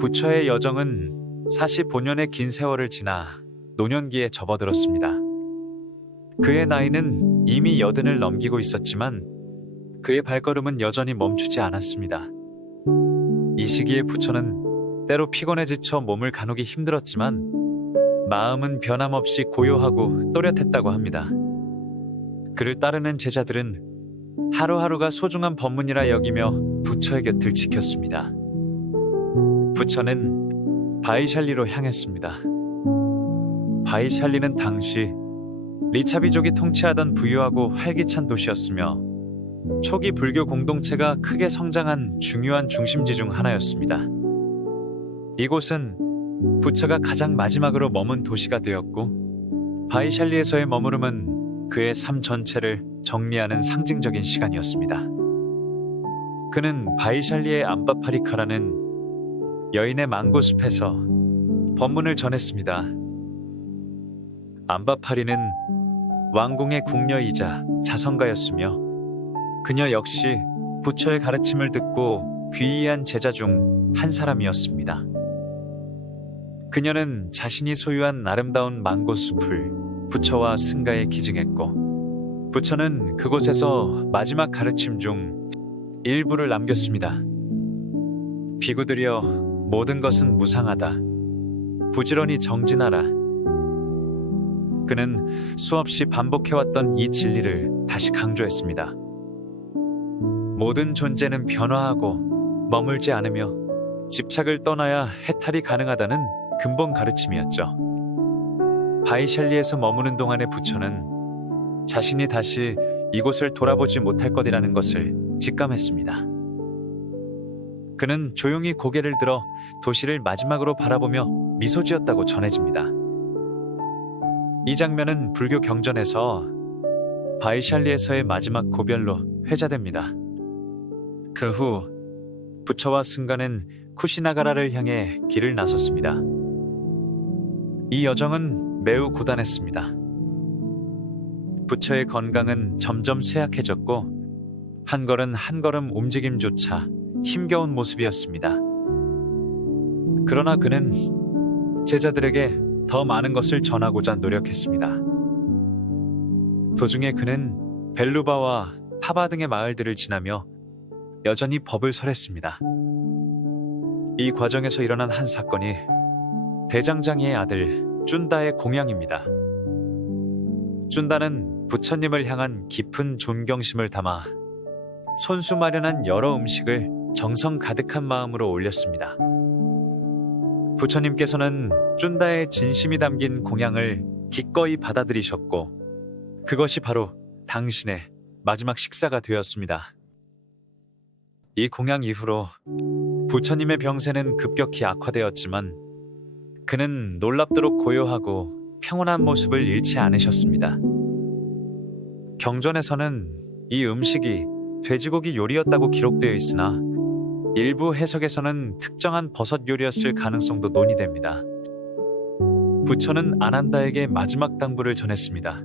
부처의 여정은 45년의 긴 세월을 지나 노년기에 접어들었습니다. 그의 나이는 이미 80을 넘기고 있었지만 그의 발걸음은 여전히 멈추지 않았습니다. 이 시기에 부처는 때로 피곤해 지쳐 몸을 가누기 힘들었지만 마음은 변함없이 고요하고 또렷했다고 합니다. 그를 따르는 제자들은 하루하루가 소중한 법문이라 여기며 부처의 곁을 지켰습니다. 부처는 바이샬리로 향했습니다. 바이샬리는 당시 리차비족이 통치하던 부유하고 활기찬 도시였으며 초기 불교 공동체가 크게 성장한 중요한 중심지 중 하나였습니다. 이곳은 부처가 가장 마지막으로 머문 도시가 되었고 바이샬리에서의 머무름은 그의 삶 전체를 정리하는 상징적인 시간이었습니다. 그는 바이샬리의 암바파리카라는 여인의 망고숲에서 법문을 전했습니다. 암바파리는 왕궁의 궁녀이자 자성가였으며 그녀 역시 부처의 가르침을 듣고 귀의한 제자 중 한 사람이었습니다. 그녀는 자신이 소유한 아름다운 망고숲을 부처와 승가에 기증했고 부처는 그곳에서 마지막 가르침 중 일부를 남겼습니다. 비구들이여, 모든 것은 무상하다. 부지런히 정진하라. 그는 수없이 반복해왔던 이 진리를 다시 강조했습니다. 모든 존재는 변화하고 머물지 않으며 집착을 떠나야 해탈이 가능하다는 근본 가르침이었죠. 바이샬리에서 머무는 동안의 부처는 자신이 다시 이곳을 돌아보지 못할 것이라는 것을 직감했습니다. 그는 조용히 고개를 들어 도시를 마지막으로 바라보며 미소 지었다고 전해집니다. 이 장면은 불교 경전에서 바이샬리에서의 마지막 고별로 회자됩니다. 그 후 부처와 승가는 쿠시나가라를 향해 길을 나섰습니다. 이 여정은 매우 고단했습니다. 부처의 건강은 점점 쇠약해졌고 한 걸음 한 걸음 움직임조차 힘겨운 모습이었습니다. 그러나 그는 제자들에게 더 많은 것을 전하고자 노력했습니다. 도중에 그는 벨루바와 파바 등의 마을들을 지나며 여전히 법을 설했습니다. 이 과정에서 일어난 한 사건이 대장장이의 아들 쭌다의 공양입니다. 쭌다는 부처님을 향한 깊은 존경심을 담아 손수 마련한 여러 음식을 정성 가득한 마음으로 올렸습니다. 부처님께서는 쭌다의 진심이 담긴 공양을 기꺼이 받아들이셨고 그것이 바로 당신의 마지막 식사가 되었습니다. 이 공양 이후로 부처님의 병세는 급격히 악화되었지만 그는 놀랍도록 고요하고 평온한 모습을 잃지 않으셨습니다. 경전에서는 이 음식이 돼지고기 요리였다고 기록되어 있으나 일부 해석에서는 특정한 버섯 요리였을 가능성도 논의됩니다. 부처는 아난다에게 마지막 당부를 전했습니다.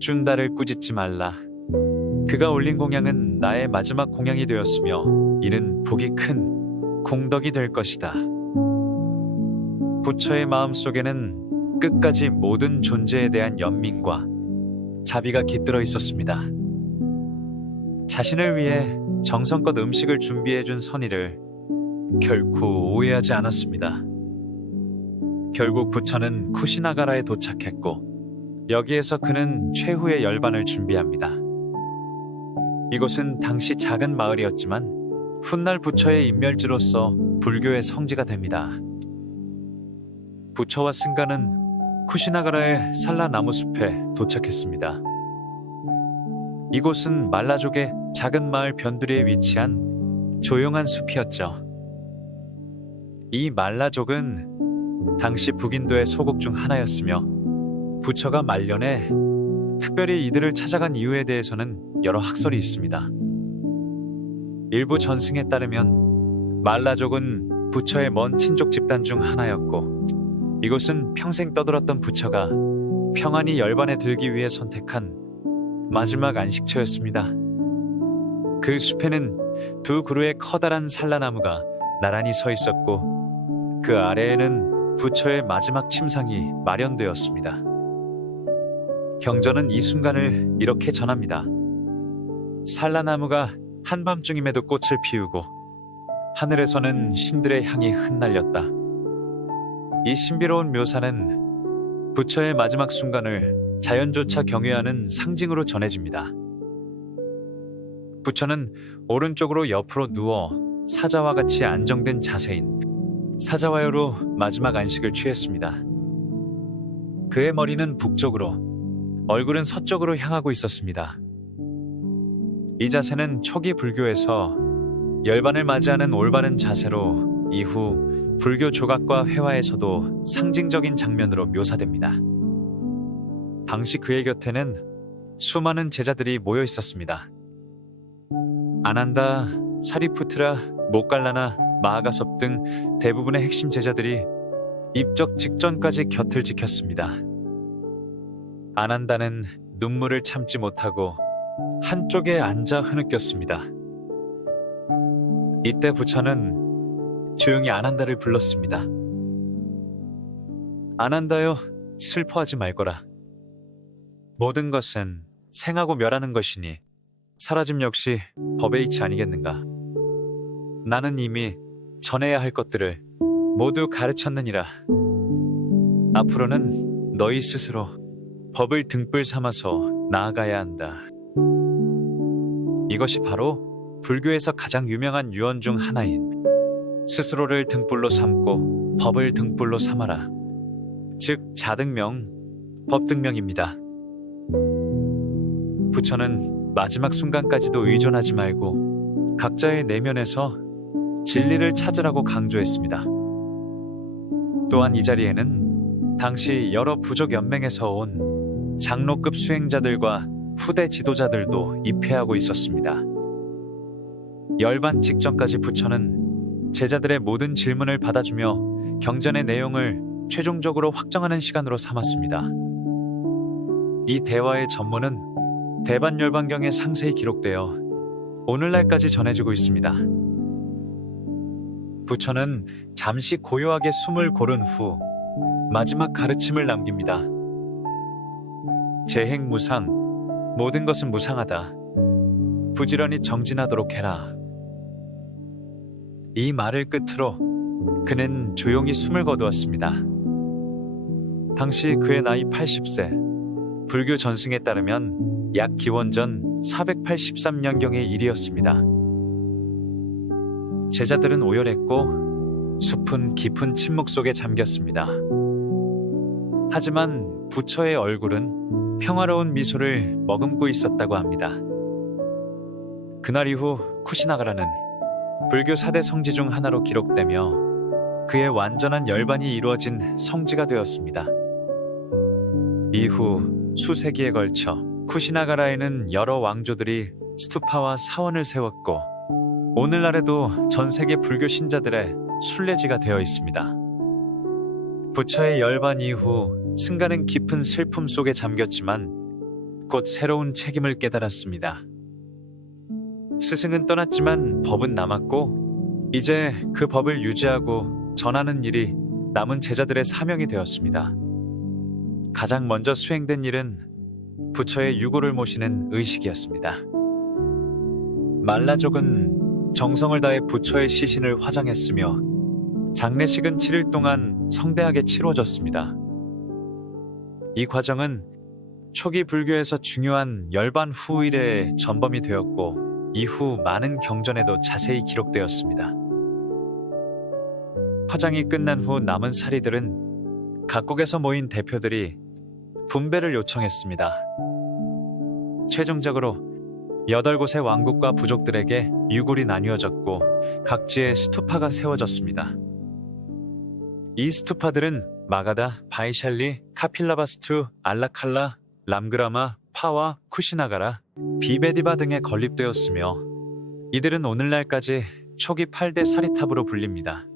쭌다를 꾸짖지 말라. 그가 올린 공양은 나의 마지막 공양이 되었으며 이는 복이 큰 공덕이 될 것이다. 부처의 마음속에는 끝까지 모든 존재에 대한 연민과 자비가 깃들어 있었습니다. 자신을 위해 정성껏 음식을 준비해준 선의를 결코 오해하지 않았습니다. 결국 부처는 쿠시나가라에 도착했고 여기에서 그는 최후의 열반을 준비합니다. 이곳은 당시 작은 마을이었지만 훗날 부처의 인멸지로서 불교의 성지가 됩니다. 부처와 승가는 쿠시나가라의 산라나무 숲에 도착했습니다. 이곳은 말라족의 작은 마을 변두리에 위치한 조용한 숲이었죠. 이 말라족은 당시 북인도의 소국 중 하나였으며 부처가 말년에 특별히 이들을 찾아간 이유에 대해서는 여러 학설이 있습니다. 일부 전승에 따르면 말라족은 부처의 먼 친족 집단 중 하나였고 이곳은 평생 떠들었던 부처가 평안히 열반에 들기 위해 선택한 마지막 안식처였습니다. 그 숲에는 두 그루의 커다란 산라나무가 나란히 서 있었고 그 아래에는 부처의 마지막 침상이 마련되었습니다. 경전은 이 순간을 이렇게 전합니다. 산라나무가 한밤중임에도 꽃을 피우고 하늘에서는 신들의 향이 흩날렸다. 이 신비로운 묘사는 부처의 마지막 순간을 자연조차 경외하는 상징으로 전해집니다. 부처는 오른쪽으로 옆으로 누워 사자와 같이 안정된 자세인 사자와요로 마지막 안식을 취했습니다. 그의 머리는 북쪽으로, 얼굴은 서쪽으로 향하고 있었습니다. 이 자세는 초기 불교에서 열반을 맞이하는 올바른 자세로 이후 불교 조각과 회화에서도 상징적인 장면으로 묘사됩니다. 당시 그의 곁에는 수많은 제자들이 모여 있었습니다. 아난다, 사리푸트라, 모칼라나, 마하가섭 등 대부분의 핵심 제자들이 입적 직전까지 곁을 지켰습니다. 아난다는 눈물을 참지 못하고 한쪽에 앉아 흐느꼈습니다. 이때 부처는 조용히 아난다를 불렀습니다. 아난다여, 슬퍼하지 말거라. 모든 것은 생하고 멸하는 것이니 사라짐 역시 법의 이치 아니겠는가. 나는 이미 전해야 할 것들을 모두 가르쳤느니라. 앞으로는 너희 스스로 법을 등불 삼아서 나아가야 한다. 이것이 바로 불교에서 가장 유명한 유언 중 하나인 스스로를 등불로 삼고 법을 등불로 삼아라. 즉 자등명, 법등명입니다. 부처는 마지막 순간까지도 의존하지 말고 각자의 내면에서 진리를 찾으라고 강조했습니다. 또한 이 자리에는 당시 여러 부족 연맹에서 온 장로급 수행자들과 후대 지도자들도 입회하고 있었습니다. 열반 직전까지 부처는 제자들의 모든 질문을 받아주며 경전의 내용을 최종적으로 확정하는 시간으로 삼았습니다. 이 대화의 전문은 대반열반경에 상세히 기록되어 오늘날까지 전해지고 있습니다. 부처는 잠시 고요하게 숨을 고른 후 마지막 가르침을 남깁니다. 재행무상, 모든 것은 무상하다. 부지런히 정진하도록 해라. 이 말을 끝으로 그는 조용히 숨을 거두었습니다. 당시 그의 나이 80세, 불교 전승에 따르면 약 기원전 483년경의 일이었습니다. 제자들은 오열했고 숲은 깊은 침묵 속에 잠겼습니다. 하지만 부처의 얼굴은 평화로운 미소를 머금고 있었다고 합니다. 그날 이후 쿠시나가라는 불교 4대 성지 중 하나로 기록되며 그의 완전한 열반이 이루어진 성지가 되었습니다. 이후 수세기에 걸쳐 쿠시나가라에는 여러 왕조들이 스투파와 사원을 세웠고 오늘날에도 전 세계 불교 신자들의 순례지가 되어 있습니다. 부처의 열반 이후 승가는 깊은 슬픔 속에 잠겼지만 곧 새로운 책임을 깨달았습니다. 스승은 떠났지만 법은 남았고 이제 그 법을 유지하고 전하는 일이 남은 제자들의 사명이 되었습니다. 가장 먼저 수행된 일은 부처의 유고를 모시는 의식이었습니다. 말라족은 정성을 다해 부처의 시신을 화장했으며 장례식은 7일 동안 성대하게 치러졌습니다. 이 과정은 초기 불교에서 중요한 열반 후일의 전범이 되었고 이후 많은 경전에도 자세히 기록되었습니다. 화장이 끝난 후 남은 사리들은 각국에서 모인 대표들이 분배를 요청했습니다. 최종적으로 8곳의 왕국과 부족들에게 유골이 나뉘어졌고 각지에 스투파가 세워졌습니다. 이 스투파들은 마가다, 바이샬리, 카필라바스투, 알라칼라, 람그라마, 파와 쿠시나가라, 비베디바 등에 건립되었으며 이들은 오늘날까지 초기 8대 사리탑으로 불립니다.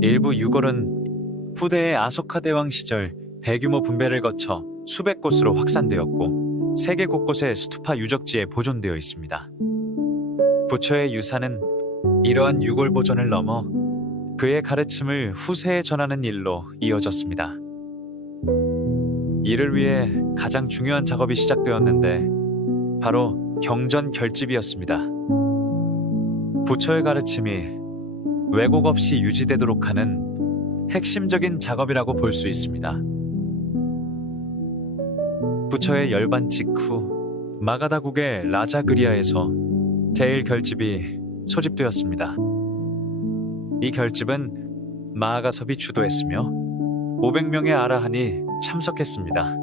일부 유골은 후대의 아소카 대왕 시절 대규모 분배를 거쳐 수백 곳으로 확산되었고 세계 곳곳에 스투파 유적지에 보존되어 있습니다. 부처의 유산은 이러한 유골 보존을 넘어 그의 가르침을 후세에 전하는 일로 이어졌습니다. 이를 위해 가장 중요한 작업이 시작되었는데 바로 경전 결집이었습니다. 부처의 가르침이 왜곡 없이 유지되도록 하는 핵심적인 작업이라고 볼 수 있습니다. 부처의 열반 직후 마가다국의 라자그리아에서 제1결집이 소집되었습니다. 이 결집은 마하가섭이 주도했으며 500명의 아라한이 참석했습니다.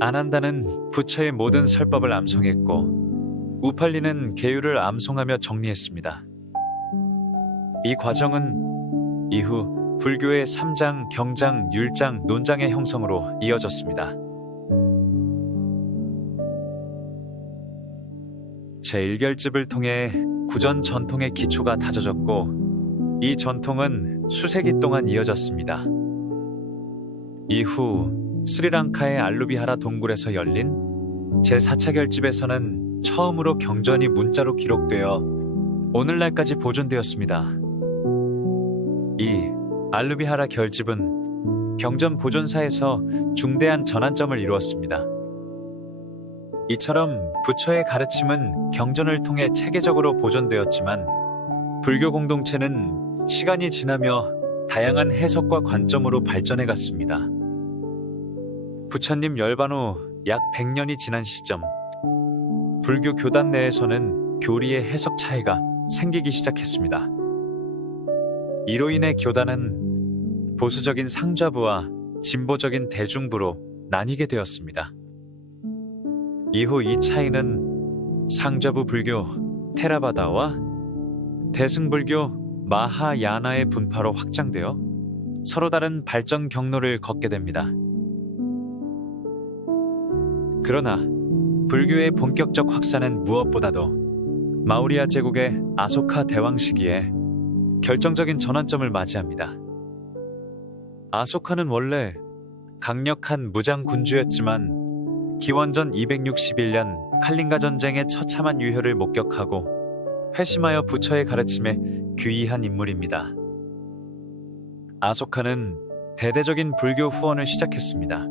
아난다는 부처의 모든 설법을 암송했고 우팔리는 계율을 암송하며 정리했습니다. 이 과정은 이후 불교의 3장, 경장, 율장, 논장의 형성으로 이어졌습니다. 제1결집을 통해 구전 전통의 기초가 다져졌고 이 전통은 수세기 동안 이어졌습니다. 이후 스리랑카의 알루비하라 동굴에서 열린 제4차 결집에서는 처음으로 경전이 문자로 기록되어 오늘날까지 보존되었습니다. 이 알루비하라 결집은 경전 보존사에서 중대한 전환점을 이루었습니다. 이처럼 부처의 가르침은 경전을 통해 체계적으로 보존되었지만 불교 공동체는 시간이 지나며 다양한 해석과 관점으로 발전해 갔습니다. 부처님 열반 후 약 100년이 지난 시점, 불교 교단 내에서는 교리의 해석 차이가 생기기 시작했습니다. 이로 인해 교단은 보수적인 상좌부와 진보적인 대중부로 나뉘게 되었습니다. 이후 이 차이는 상좌부 불교 테라바다와 대승불교 마하야나의 분파로 확장되어 서로 다른 발전 경로를 걷게 됩니다. 그러나 불교의 본격적 확산은 무엇보다도 마우리아 제국의 아소카 대왕 시기에 결정적인 전환점을 맞이합니다. 아소카는 원래 강력한 무장 군주였지만 기원전 261년 칼린가 전쟁의 처참한 유혈을 목격하고 회심하여 부처의 가르침에 귀의한 인물입니다. 아소카는 대대적인 불교 후원을 시작했습니다.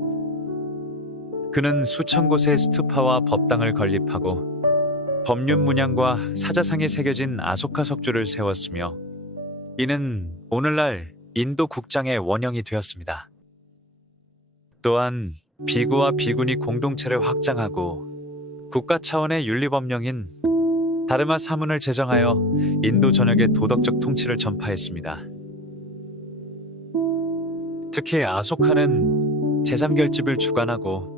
그는 수천 곳의 스투파와 법당을 건립하고 법륜 문양과 사자상이 새겨진 아소카 석주를 세웠으며 이는 오늘날 인도 국장의 원형이 되었습니다. 또한 비구와 비구니 공동체를 확장하고 국가 차원의 윤리법령인 다르마 사문을 제정하여 인도 전역의 도덕적 통치를 전파했습니다. 특히 아소카는 제3결집을 주관하고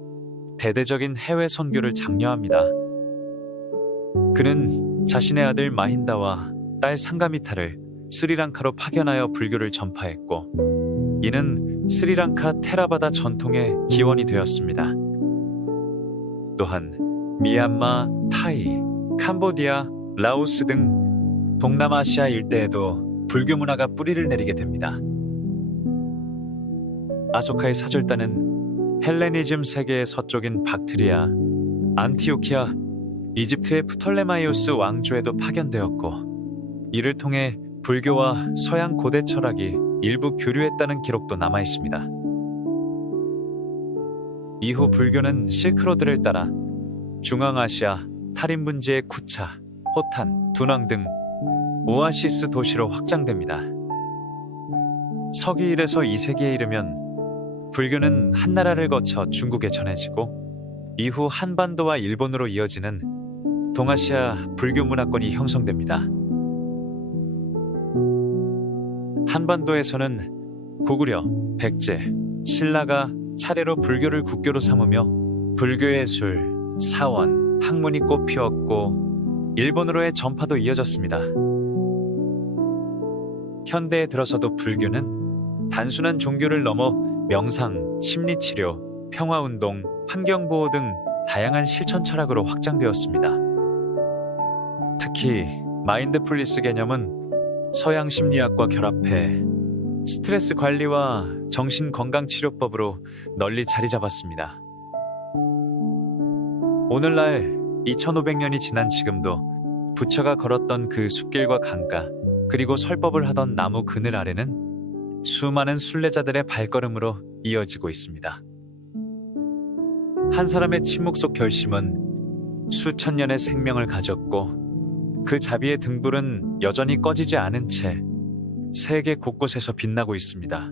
대대적인 해외 선교를 장려합니다. 그는 자신의 아들 마힌다와 딸 상가미타를 스리랑카로 파견하여 불교를 전파했고 이는 스리랑카 테라바다 전통의 기원이 되었습니다. 또한 미얀마, 타이, 캄보디아, 라오스 등 동남아시아 일대에도 불교 문화가 뿌리를 내리게 됩니다. 아소카의 사절단은 헬레니즘 세계의 서쪽인 박트리아, 안티오키아, 이집트의 프톨레마이오스 왕조에도 파견되었고 이를 통해 불교와 서양 고대 철학이 일부 교류했다는 기록도 남아있습니다. 이후 불교는 실크로드를 따라 중앙아시아, 탈인분지의 쿠차, 호탄, 두낭 등 오아시스 도시로 확장됩니다. 서기 1에서 2세기에 이르면 불교는 한나라를 거쳐 중국에 전해지고 이후 한반도와 일본으로 이어지는 동아시아 불교 문화권이 형성됩니다. 한반도에서는 고구려, 백제, 신라가 차례로 불교를 국교로 삼으며 불교의 술, 사원, 학문이 꽃피웠고 일본으로의 전파도 이어졌습니다. 현대에 들어서도 불교는 단순한 종교를 넘어 명상, 심리치료, 평화운동, 환경보호 등 다양한 실천 철학으로 확장되었습니다. 특히 마인드풀니스 개념은 서양 심리학과 결합해 스트레스 관리와 정신건강치료법으로 널리 자리 잡았습니다. 오늘날 2500년이 지난 지금도 부처가 걸었던 그 숲길과 강가, 그리고 설법을 하던 나무 그늘 아래는 수많은 순례자들의 발걸음으로 이어지고 있습니다. 한 사람의 침묵 속 결심은 수천 년의 생명을 가졌고, 그 자비의 등불은 여전히 꺼지지 않은 채 세계 곳곳에서 빛나고 있습니다.